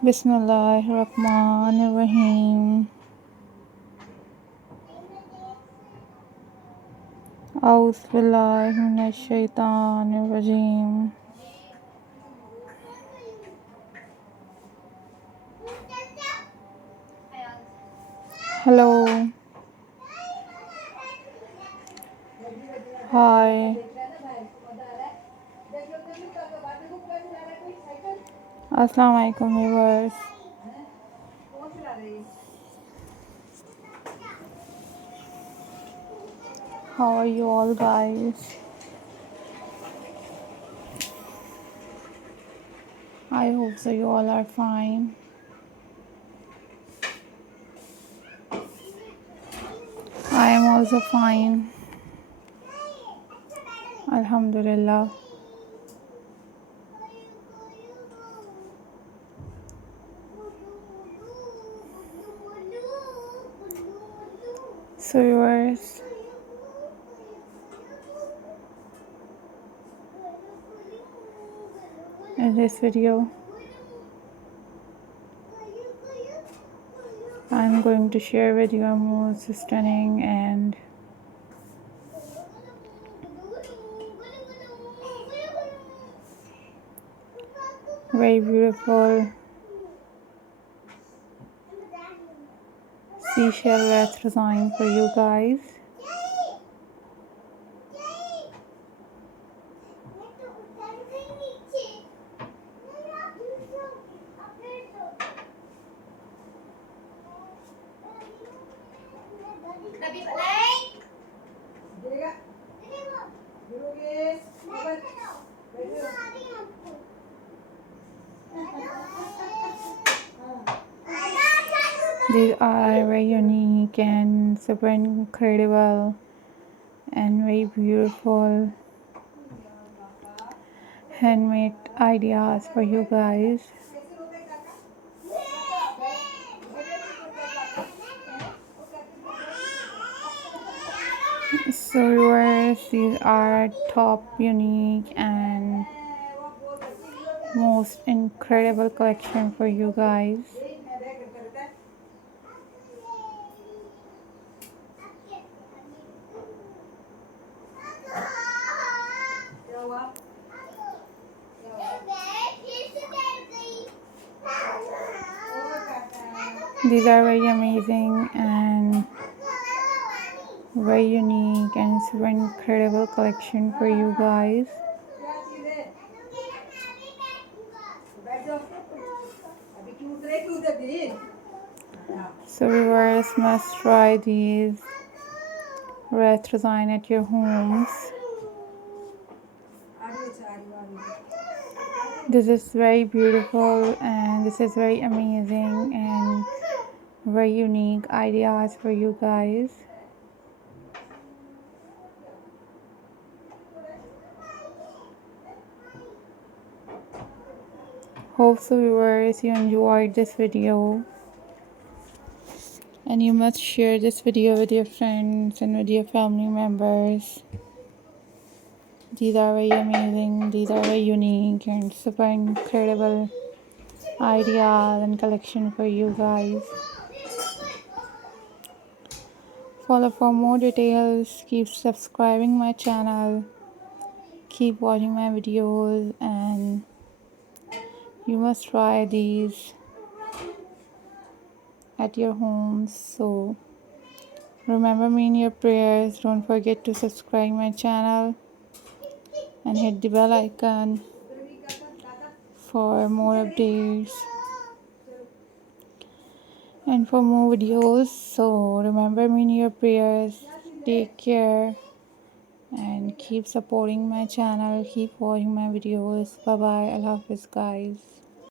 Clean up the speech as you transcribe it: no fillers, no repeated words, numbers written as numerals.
Bismillahirrahmanirrahim. A'udhu billahi minash shaitanir rajim. Hello. Hi. Assalamu alaikum viewers. How are you all guys? I hope so you all are fine. I am also fine. Alhamdulillah. So viewers, in this video I'm going to share with you a most stunning and very beautiful seashell wreath design for you guys. These are very unique and super incredible and very beautiful handmade ideas for you guys. So viewers, these are top unique and most incredible collection for you guys. These are very amazing and very unique and super incredible collection for you guys. So viewers must try these wreath design at your homes. This is very beautiful and this is very amazing and very unique ideas for you guys. Hope so viewers you enjoyed this video, and you must share this video with your friends and with your family members. These are very amazing, these are very unique and super incredible ideas and collection for you guys. Follow for more details, keep subscribing my channel, keep watching my videos, and you must try these at your homes. So remember me in your prayers. Don't forget to subscribe my channel and hit the bell icon for more updates and for more videos. So remember me in your prayers. Take care and keep supporting my channel, keep watching my videos. Bye bye. Allah Hafiz guys.